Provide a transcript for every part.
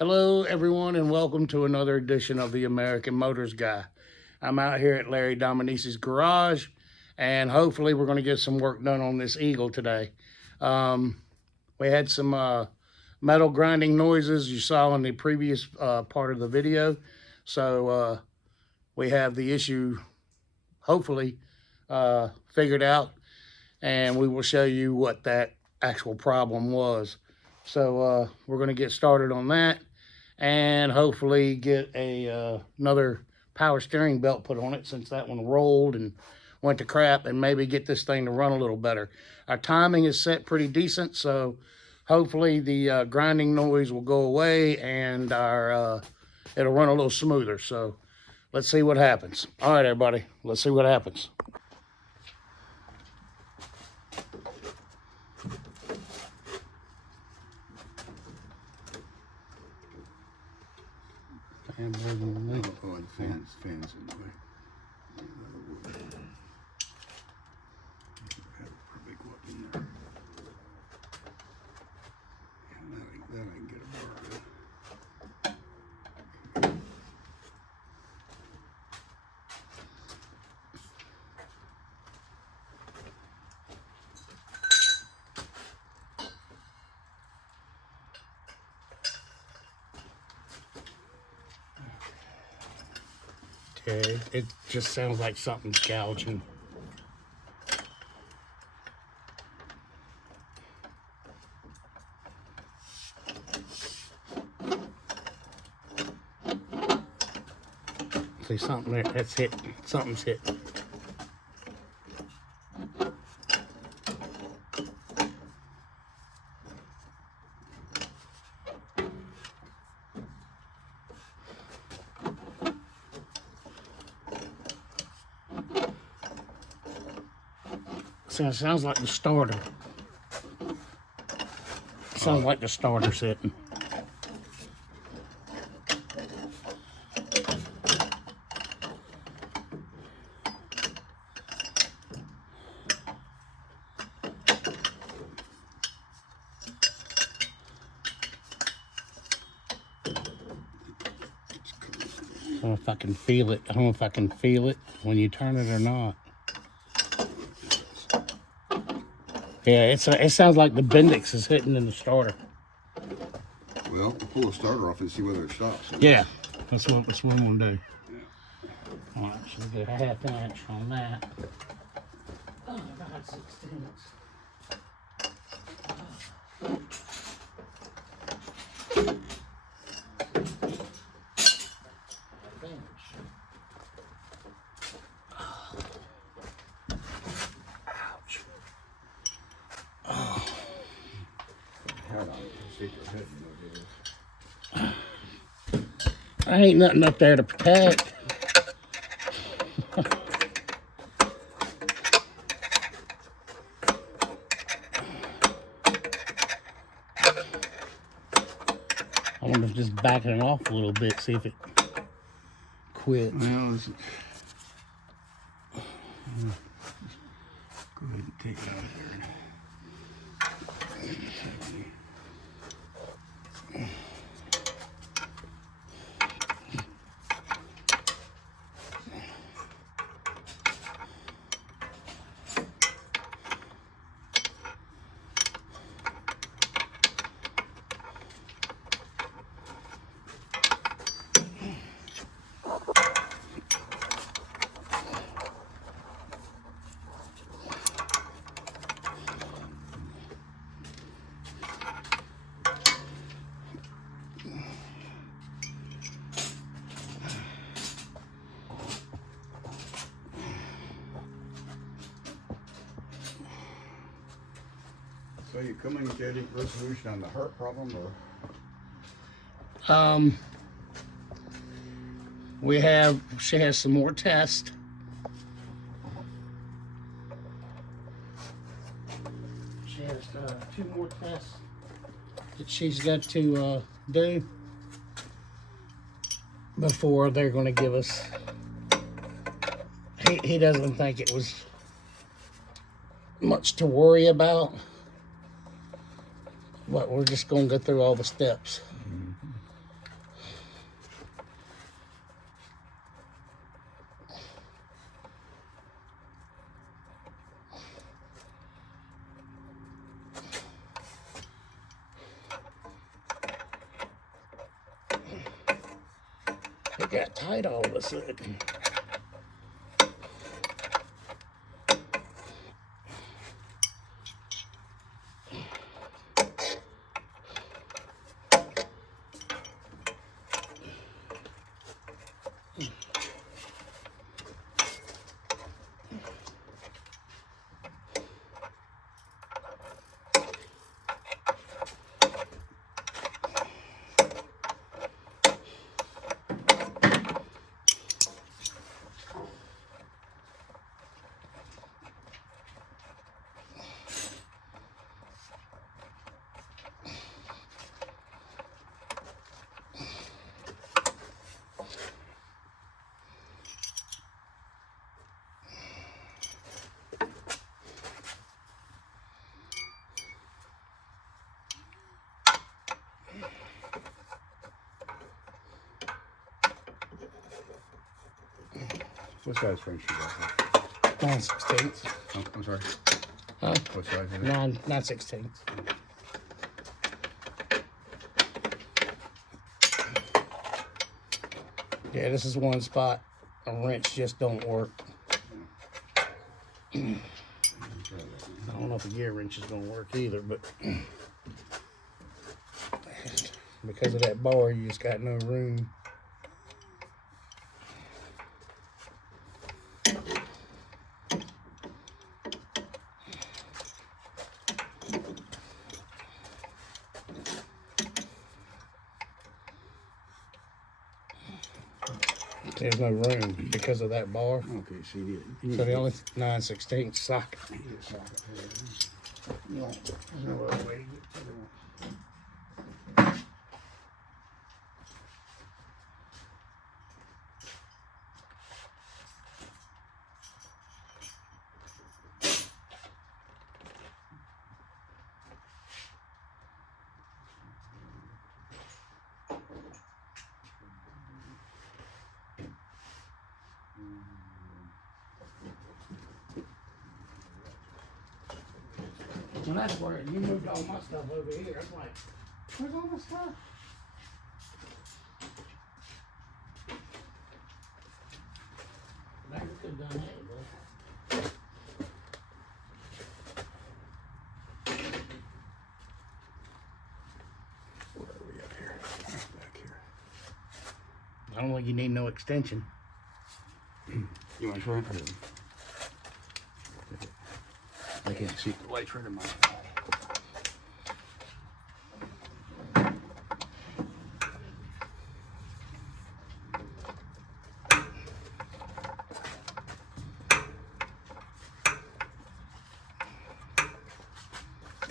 Hello, everyone, and welcome to another edition of the American Motors Guy. I'm out here at Larry Dominice's garage, and hopefully, we're going to get some work done on this Eagle today. Um, we had some metal grinding noises you saw in the previous part of the video, so we have the issue hopefully figured out, and we will show you what that actual problem was. So we're going to get started on that and hopefully get another power steering belt put on it since that one rolled and went to crap, and maybe get this thing to run a little better. Our timing is set pretty decent, so hopefully the grinding noise will go away and our it'll run a little smoother. So let's see what happens. All right, everybody, let's see what happens. And Oh, and fans in the way. Have a big one in there. Yeah, that I can get a bar of. okay, it just sounds like something's gouging. See something there? That's hit. Something's hit. Sounds like the starter. Sounds like the starter's hitting. I don't know if I can feel it. I don't know if I can feel it when you turn it or not. Yeah, it sounds like the Bendix is hitting in the starter. Well, pull the starter off and see whether it stops. Yeah, that's what I'm gonna do. All right, so we get a half inch on that. Oh God, 16ths. I ain't nothing up there to protect. I wonder if just backing it off a little bit, see if it quits. Well, let's go ahead and take it out of there. So you coming to any resolution on the heart problem, or? She has some more tests. She has 2 more tests that she's got to do before they're going to give us. He doesn't think it was much to worry about, but we're just going to go through all the steps. it got tight all of a sudden. What size French you got? 9/16. Oh, I'm sorry. Huh? What size is it? 9/16. Yeah, this is one spot a wrench just don't work. I don't know if a gear wrench is gonna work either, but because of that bar, you just got no room. There's no room because of that bar. Okay, so you need So the only 9/16 socket. you need a socket for it. You want, there's no other way to get to it. Well, that's where you moved all my stuff over here. I was like, where's all my stuff? Maybe we could have done that, bro. Where are we up here? Back here. I don't think you need no extension. You want to try it? I can't see the lights right in my eye.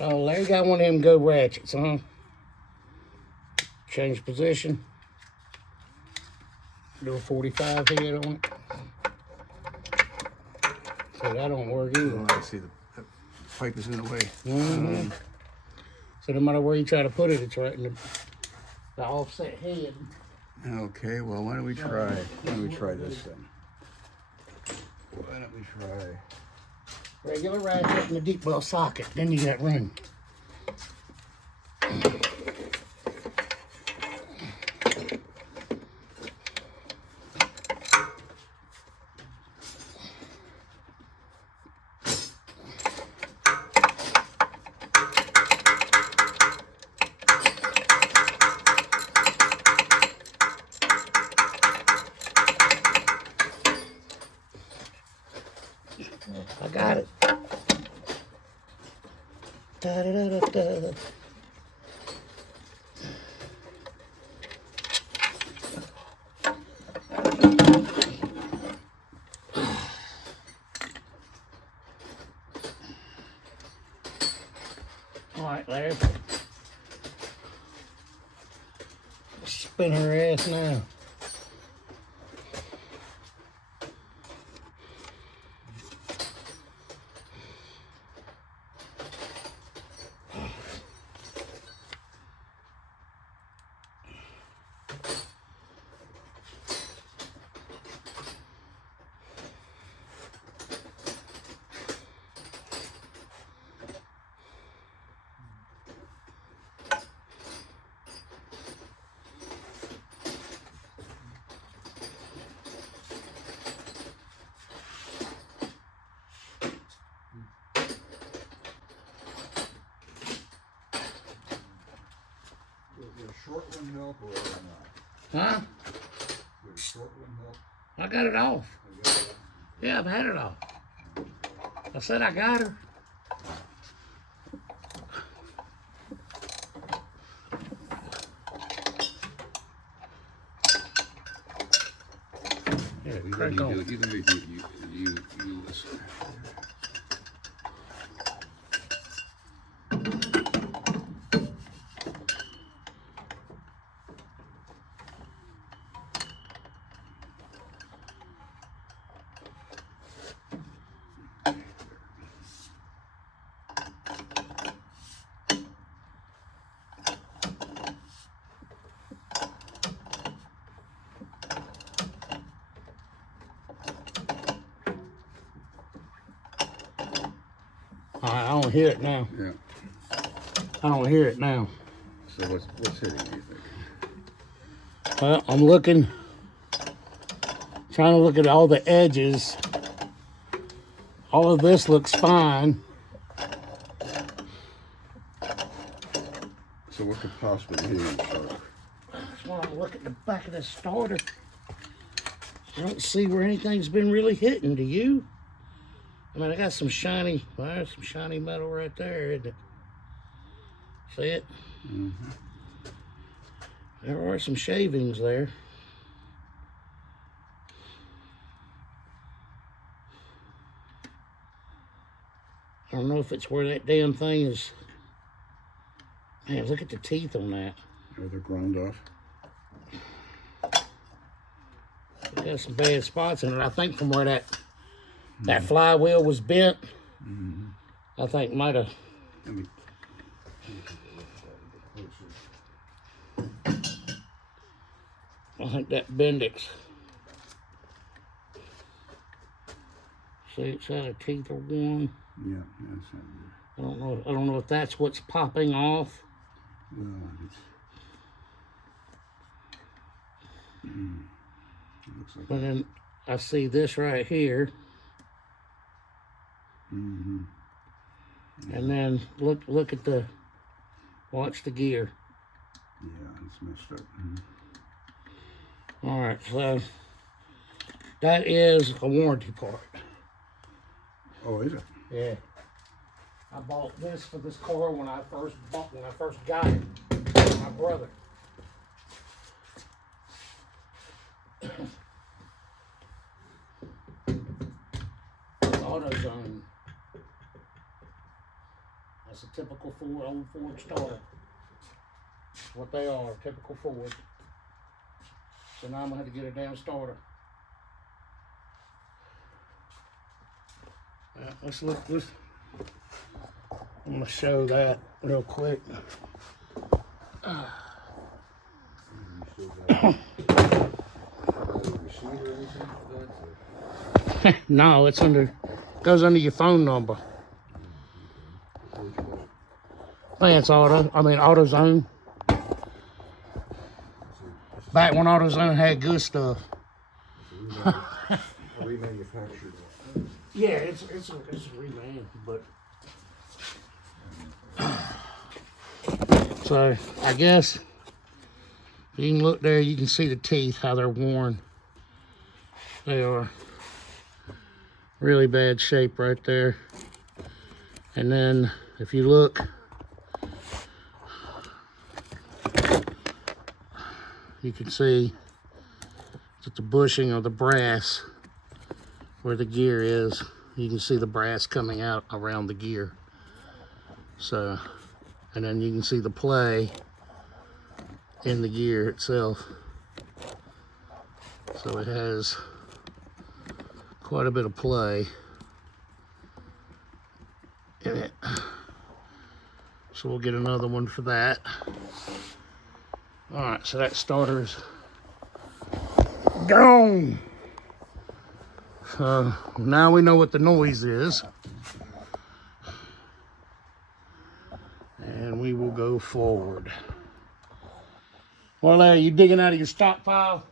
Oh, Larry got one of them go ratchets, huh? Change position. Do a 45 head on it. So that don't work either. Oh, I see the pipe is in the way. Mm-hmm. So no matter where you try to put it, it's right in the offset head. Okay, well, why don't we try? Why don't we try this then? Why don't we try? Regular ratchet and a deep well socket. Then you got room. I got it. Da, da, da, da, da. All right, Larry. Spin her ass now. Would a short one help or not? Huh? Would a short one help? I got it off. You got it? Yeah, I've had it off. I said I got her. Yeah, crank on. You listen. I don't hear it now. Yeah. I don't hear it now. So what's hitting, do you think? Well, I'm looking, trying to look at all the edges. All of this looks fine. So what could possibly be hitting the starter? That's why I'm looking at the back of the starter. I don't see where anything's been really hitting. Do you? I mean, I got some shiny, well, there's some shiny metal right there, isn't it? See it? Mm-hmm. There are some shavings there. I don't know if it's where that damn thing is. Man, look at the teeth on that. Oh, they're ground off. Got some bad spots in it. I think from where that flywheel was bent, I think might have. Let me. I think that Bendix. See, it's how the teeth are worn. Yeah, that's not good. I don't know. I don't know if that's what's popping off. Well, it's. It looks like. But then I see this right here, Mm-hmm. and then look at the. Watch the gear. Yeah, it's messed up. Mm-hmm. All right, so that is a warranty part. Oh, is it? Yeah. I bought this for this car when I first got it. My brother. AutoZone. That's a typical old Ford starter. That's what they are, typical Ford. So now I'm gonna have to get a damn starter. Let's look. I'm gonna show that real quick. No, it's goes under your phone number. I think it's AutoZone. Back when AutoZone had good stuff. Remanufactured. Yeah, it's a reman, but so I guess you can look there. You can see the teeth, how they're worn. They are really bad shape right there. And then if you look, you can see that the bushing of the brass where the gear is, you can see the brass coming out around the gear. So, and then you can see the play in the gear itself. So it has quite a bit of play in it. So we'll get another one for that. All right, so that starter's gone. So now we know what the noise is. And we will go forward. Well, Larry, you digging out of your stockpile?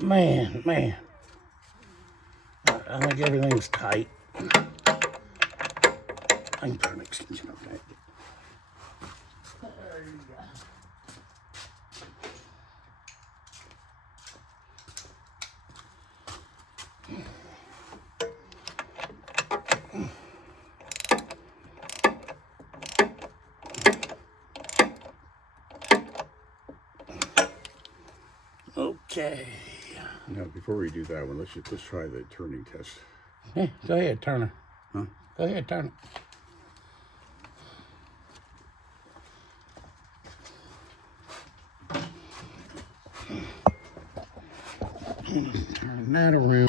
Man. I think everything's tight. I can put an extension on that. There you go. Okay. Now, before we do that one, let's try the turning test. Yeah, go ahead, turn her. Huh? Go ahead, turn it. Turn that around.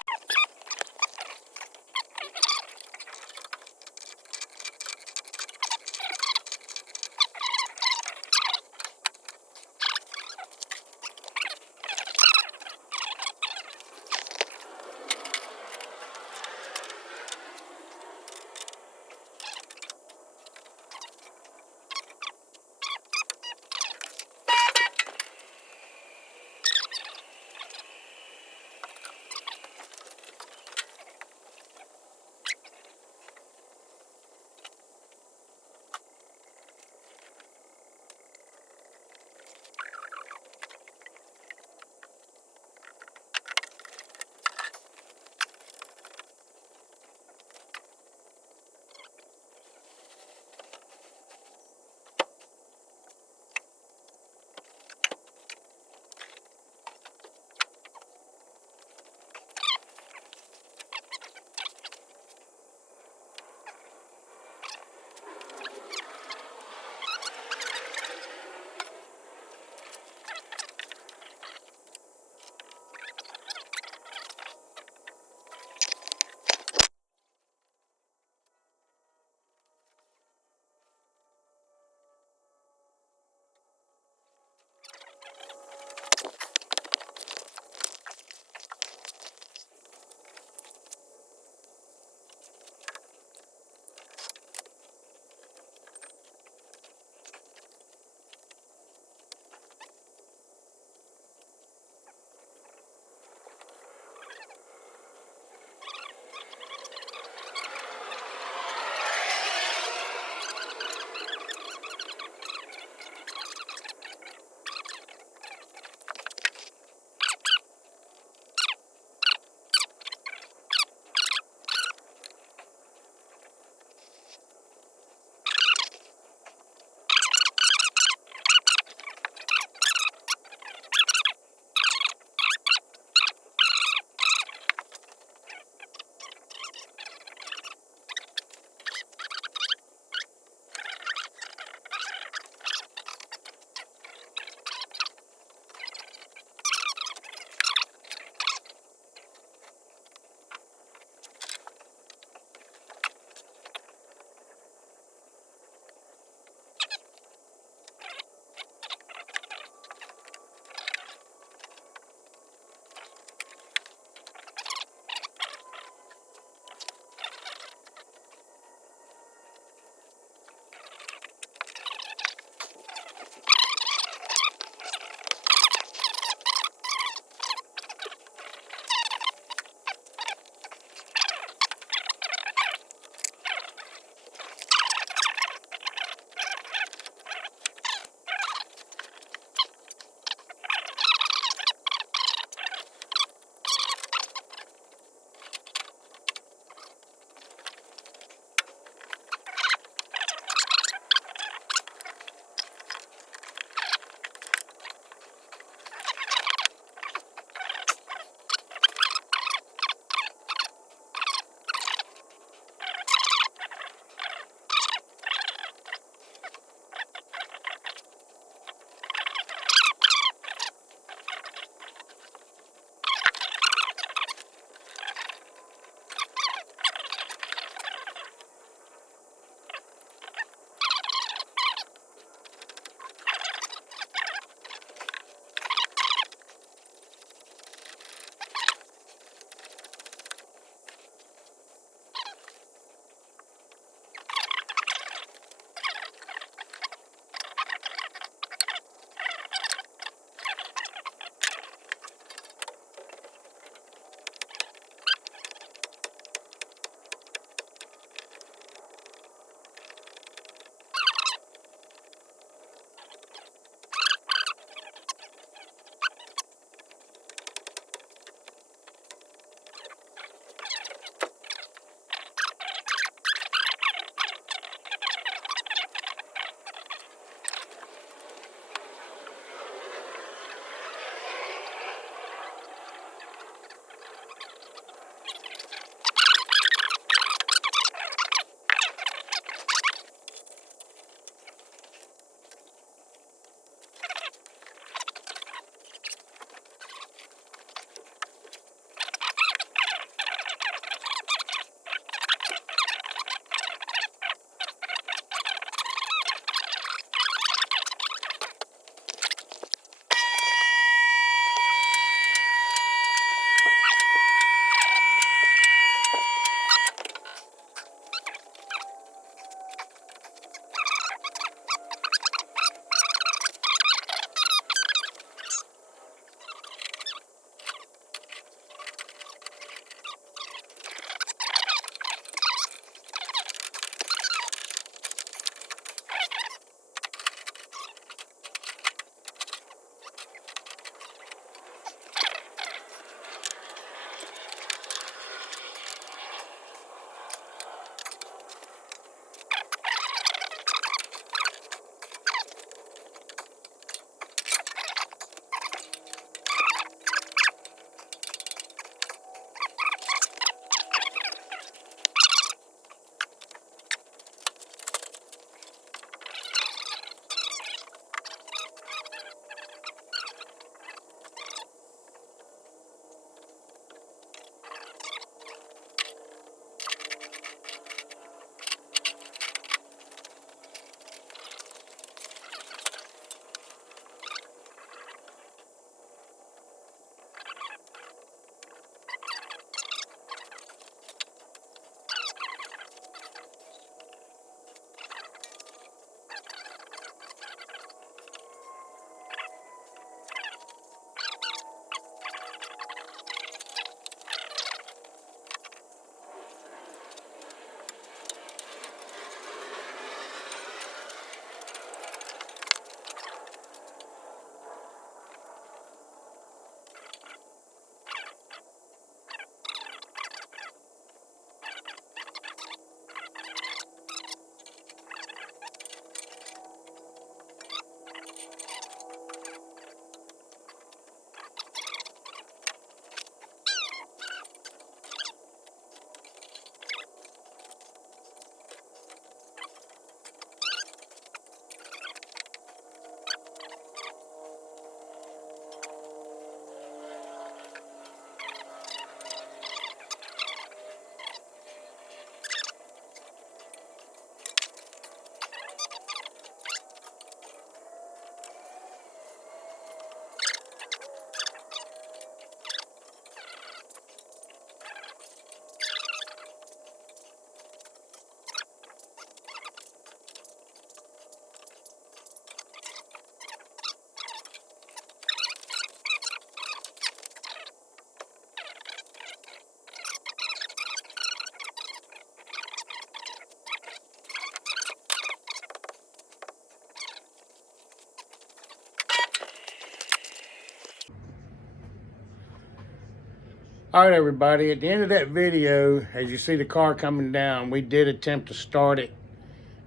All right, everybody, at the end of that video, as you see the car coming down, we did attempt to start it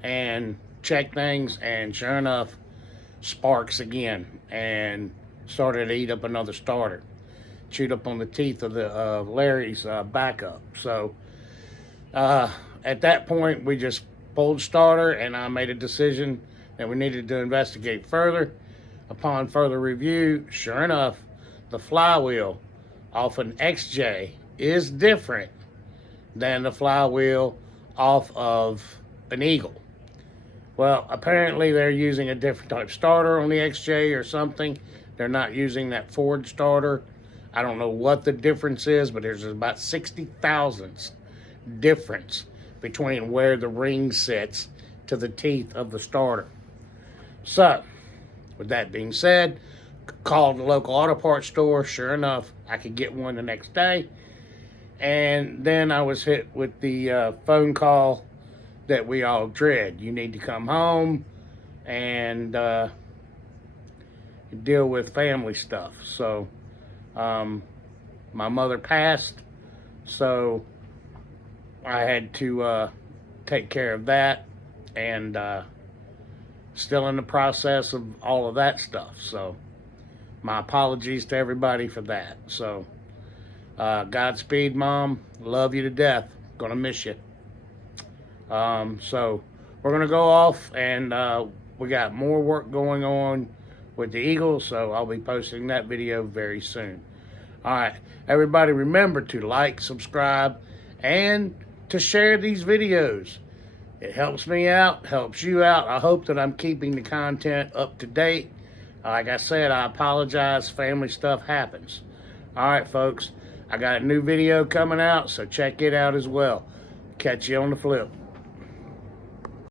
and check things, and sure enough, sparks again and started to eat up another starter. Chewed up on the teeth of the Larry's backup. So at that point, we just pulled starter, and I made a decision that we needed to investigate further. Upon further review, sure enough, the flywheel off an XJ is different than the flywheel off of an Eagle. Well, apparently they're using a different type starter on the XJ or something. They're not using that Ford starter. I don't know what the difference is, but there's about 60 thousandths difference between where the ring sits to the teeth of the starter. So, with that being said, called the local auto parts store. Sure enough, I could get one the next day. And then I was hit with the phone call that we all dread. You need to come home and deal with family stuff. So, my mother passed, so I had to take care of that, and still in the process of all of that stuff. So my apologies to everybody for that. So Godspeed, Mom. Love you to death. Gonna miss you. So we're gonna go off, and we got more work going on with the Eagle, so I'll be posting that video very soon. All right, everybody, remember to like, subscribe, and to share these videos. It helps me out, helps you out. I hope that I'm keeping the content up to date. Like I said, I apologize. Family stuff happens. All right, folks, I got a new video coming out, so check it out as well. Catch you on the flip.